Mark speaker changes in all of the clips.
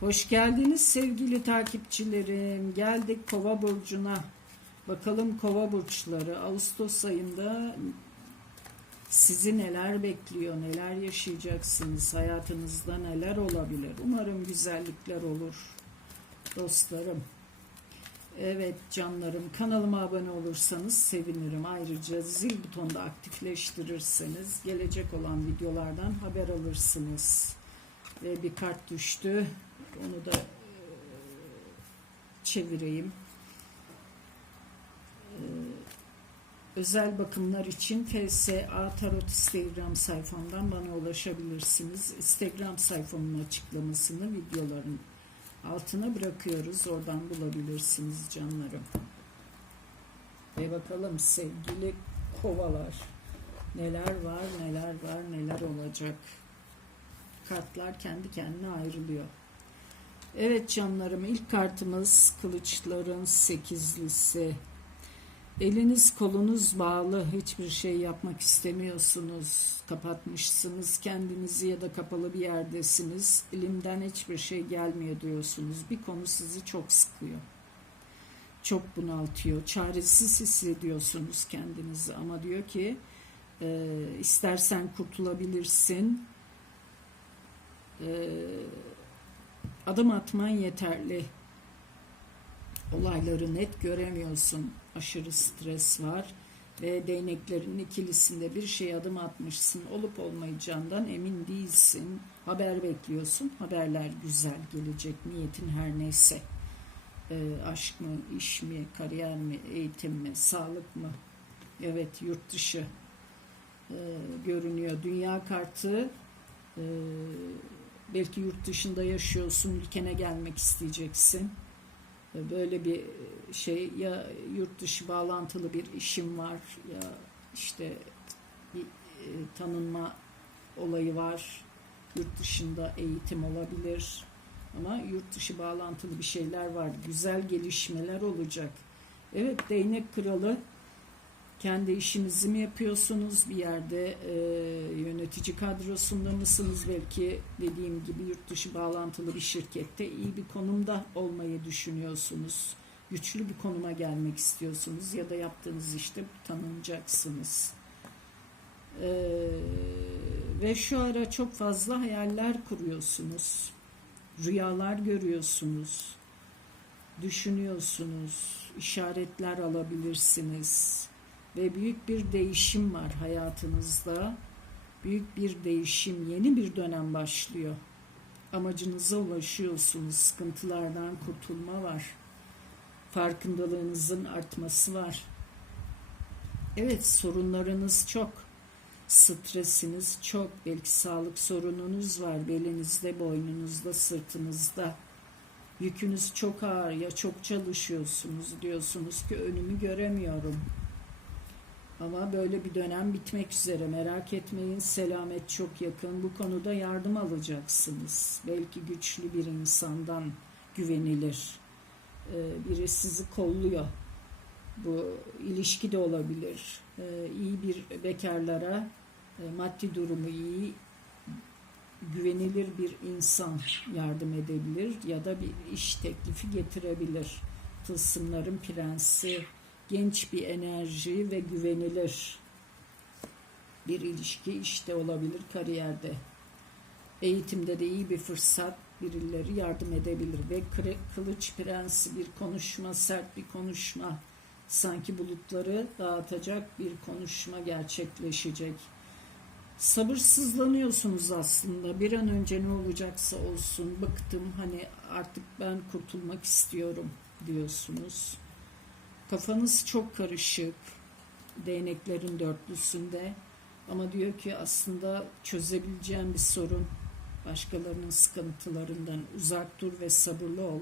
Speaker 1: Hoş geldiniz sevgili takipçilerim. Geldik Kova burcuna. Bakalım Kova burçları Ağustos ayında sizi neler bekliyor, neler yaşayacaksınız, hayatınızda neler olabilir. Umarım güzellikler olur dostlarım. Evet canlarım kanalıma abone olursanız sevinirim. Ayrıca zil butonunu aktifleştirirseniz gelecek olan videolardan haber alırsınız. Ve bir kart düştü. Onu da e, çevireyim. E, özel bakımlar için FSA Tarot Instagram sayfamdan bana ulaşabilirsiniz. Instagram sayfamın açıklamasını videoların altına bırakıyoruz. Oradan bulabilirsiniz canlarım. Ve bakalım sevgili kovalar. Neler var, neler var, neler olacak. Kartlar kendi kendine ayrılıyor. Evet canlarım ilk kartımız kılıçların sekizlisi. Eliniz kolunuz bağlı hiçbir şey yapmak istemiyorsunuz. Kapatmışsınız kendinizi ya da kapalı bir yerdesiniz. Elimden hiçbir şey gelmiyor diyorsunuz. Bir konu sizi çok sıkıyor. Çok bunaltıyor. Çaresiz hissediyorsunuz kendinizi ama diyor ki e, istersen kurtulabilirsin. E, adım atman yeterli. Olayları net göremiyorsun. Aşırı stres var ve değneklerin ikilisinde bir şey adım atmışsın. Olup olmayacağından emin değilsin. Haber bekliyorsun. Haberler güzel gelecek. Niyetin her neyse. E, aşk mı, iş mi, kariyer mi, eğitim mi, sağlık mı? Evet, yurt dışı e, görünüyor. Dünya kartı e, belki yurt dışında yaşıyorsun, ülkene gelmek isteyeceksin. E, Böyle bir şey ya yurt dışı bağlantılı bir işim var ya işte bir e, tanınma olayı var. Yurt dışında eğitim olabilir. Ama yurt dışı bağlantılı bir şeyler var. Güzel gelişmeler olacak. Evet değnek kralı kendi işinizi mi yapıyorsunuz? Bir yerde e, yönetici kadrosunda mısınız? Belki dediğim gibi yurt dışı bağlantılı bir şirkette iyi bir konumda olmayı düşünüyorsunuz. Güçlü bir konuma gelmek istiyorsunuz ya da yaptığınız işte tanınacaksınız. E, ve şu ara çok fazla hayaller kuruyorsunuz. Rüyalar görüyorsunuz. Düşünüyorsunuz. işaretler alabilirsiniz ve büyük bir değişim var hayatınızda. Büyük bir değişim, yeni bir dönem başlıyor. Amacınıza ulaşıyorsunuz. Sıkıntılardan kurtulma var. Farkındalığınızın artması var. Evet, sorunlarınız çok. Stresiniz çok. Belki sağlık sorununuz var. Belinizde, boynunuzda, sırtınızda. Yükünüz çok ağır ya çok çalışıyorsunuz diyorsunuz ki önümü göremiyorum. Ama böyle bir dönem bitmek üzere. Merak etmeyin selamet çok yakın. Bu konuda yardım alacaksınız. Belki güçlü bir insandan güvenilir. Ee, biri sizi kolluyor. Bu ilişki de olabilir. Ee, iyi bir bekarlara e, maddi durumu iyi güvenilir bir insan yardım edebilir ya da bir iş teklifi getirebilir. Tılsımların prensi genç bir enerji ve güvenilir bir ilişki işte olabilir kariyerde. Eğitimde de iyi bir fırsat birileri yardım edebilir ve kılıç prensi bir konuşma, sert bir konuşma, sanki bulutları dağıtacak bir konuşma gerçekleşecek. Sabırsızlanıyorsunuz aslında. Bir an önce ne olacaksa olsun. Bıktım hani artık ben kurtulmak istiyorum diyorsunuz. Kafanız çok karışık. Değneklerin dörtlüsünde. Ama diyor ki aslında çözebileceğim bir sorun. Başkalarının sıkıntılarından uzak dur ve sabırlı ol.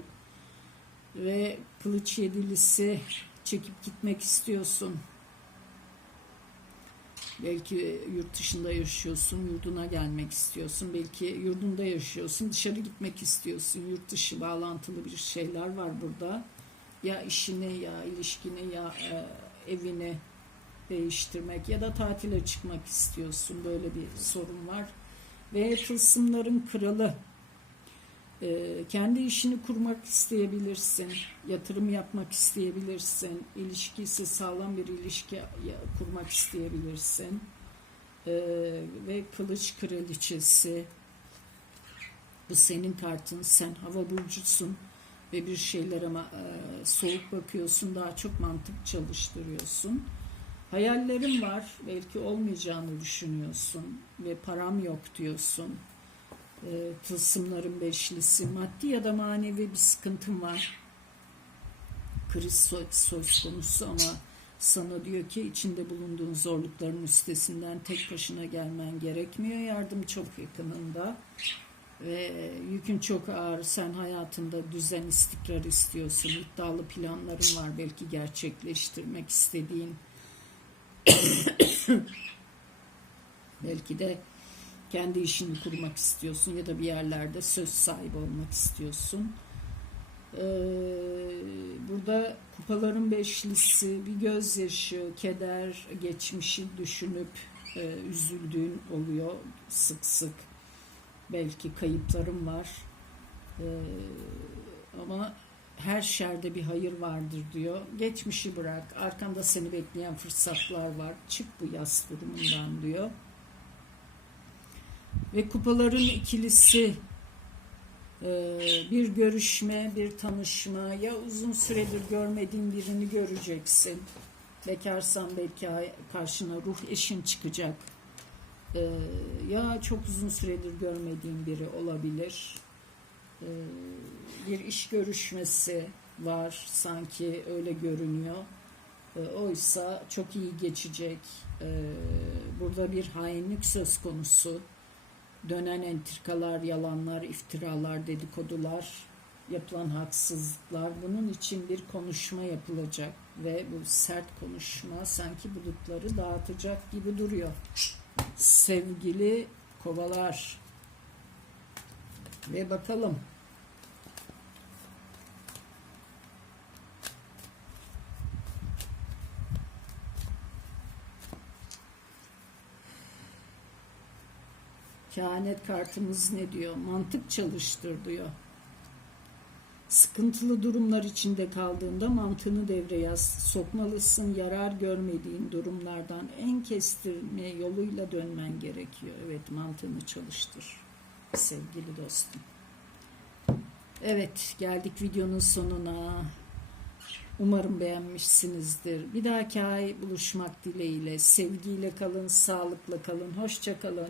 Speaker 1: Ve kılıç yedilisi çekip gitmek istiyorsun. Belki yurt dışında yaşıyorsun, yurduna gelmek istiyorsun. Belki yurdunda yaşıyorsun, dışarı gitmek istiyorsun. Yurt dışı bağlantılı bir şeyler var burada ya işini ya ilişkini ya e, evini değiştirmek ya da tatile çıkmak istiyorsun. Böyle bir sorun var. Ve tılsımların kralı Ee, kendi işini kurmak isteyebilirsin, yatırım yapmak isteyebilirsin, ilişkisi sağlam bir ilişki kurmak isteyebilirsin. Ee, ve kılıç kraliçesi, bu senin kartın, sen hava burcusun ve bir şeylere soğuk bakıyorsun, daha çok mantık çalıştırıyorsun. Hayallerin var, belki olmayacağını düşünüyorsun ve param yok diyorsun. E, tılsımların beşlisi, maddi ya da manevi bir sıkıntın var. Kriz söz konusu ama sana diyor ki içinde bulunduğun zorlukların üstesinden tek başına gelmen gerekmiyor. Yardım çok yakınında ve yükün çok ağır. Sen hayatında düzen, istikrar istiyorsun. İddialı planların var belki gerçekleştirmek istediğin. belki de kendi işini kurmak istiyorsun ya da bir yerlerde söz sahibi olmak istiyorsun. Ee, burada kupaların beşlisi, bir gözyaşı, keder, geçmişi düşünüp e, üzüldüğün oluyor sık sık. Belki kayıplarım var. Ee, ama her şerde bir hayır vardır diyor. Geçmişi bırak. Arkanda seni bekleyen fırsatlar var. Çık bu yas durumundan diyor. Ve kupaların ikilisi e, bir görüşme, bir tanışma ya uzun süredir görmediğin birini göreceksin. Bekarsan belki karşına ruh eşin çıkacak. Ee, ya çok uzun süredir görmediğin biri olabilir. Ee, bir iş görüşmesi var sanki öyle görünüyor. Ee, oysa çok iyi geçecek. Ee, burada bir hainlik söz konusu. Dönen entrikalar, yalanlar, iftiralar, dedikodular, yapılan haksızlıklar. Bunun için bir konuşma yapılacak ve bu sert konuşma sanki bulutları dağıtacak gibi duruyor sevgili kovalar. Ve bakalım. Kehanet kartımız ne diyor? Mantık çalıştır diyor. Sıkıntılı durumlar içinde kaldığında mantığını devreye sokmalısın. Yarar görmediğin durumlardan en kestirme yoluyla dönmen gerekiyor. Evet mantığını çalıştır sevgili dostum. Evet geldik videonun sonuna. Umarım beğenmişsinizdir. Bir dahaki ay buluşmak dileğiyle. Sevgiyle kalın, sağlıkla kalın, hoşça kalın.